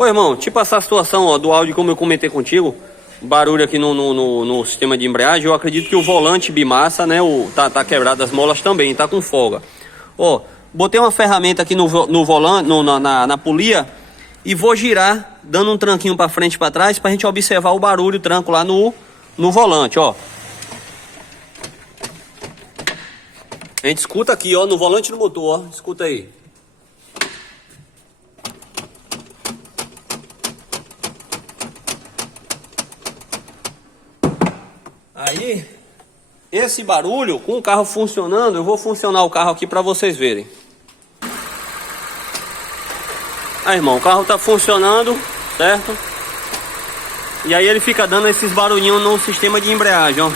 Ô irmão, tipo essa situação ó, do áudio como eu comentei contigo, barulho aqui no sistema de embreagem, eu acredito que o volante bimassa, né, tá quebrado, as molas também, tá com folga. Ó, botei uma ferramenta aqui no volante, na polia, e vou girar, dando um tranquinho pra frente e pra trás, pra gente observar o barulho, o tranco lá no volante, ó. A gente escuta aqui, ó, no volante do motor, ó, escuta aí. Aí, esse barulho, com o carro funcionando, eu vou funcionar o carro aqui pra vocês verem. Aí, irmão, o carro tá funcionando, certo? E aí ele fica dando esses barulhinhos no sistema de embreagem, ó.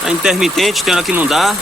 Tá intermitente, tem hora que não dá.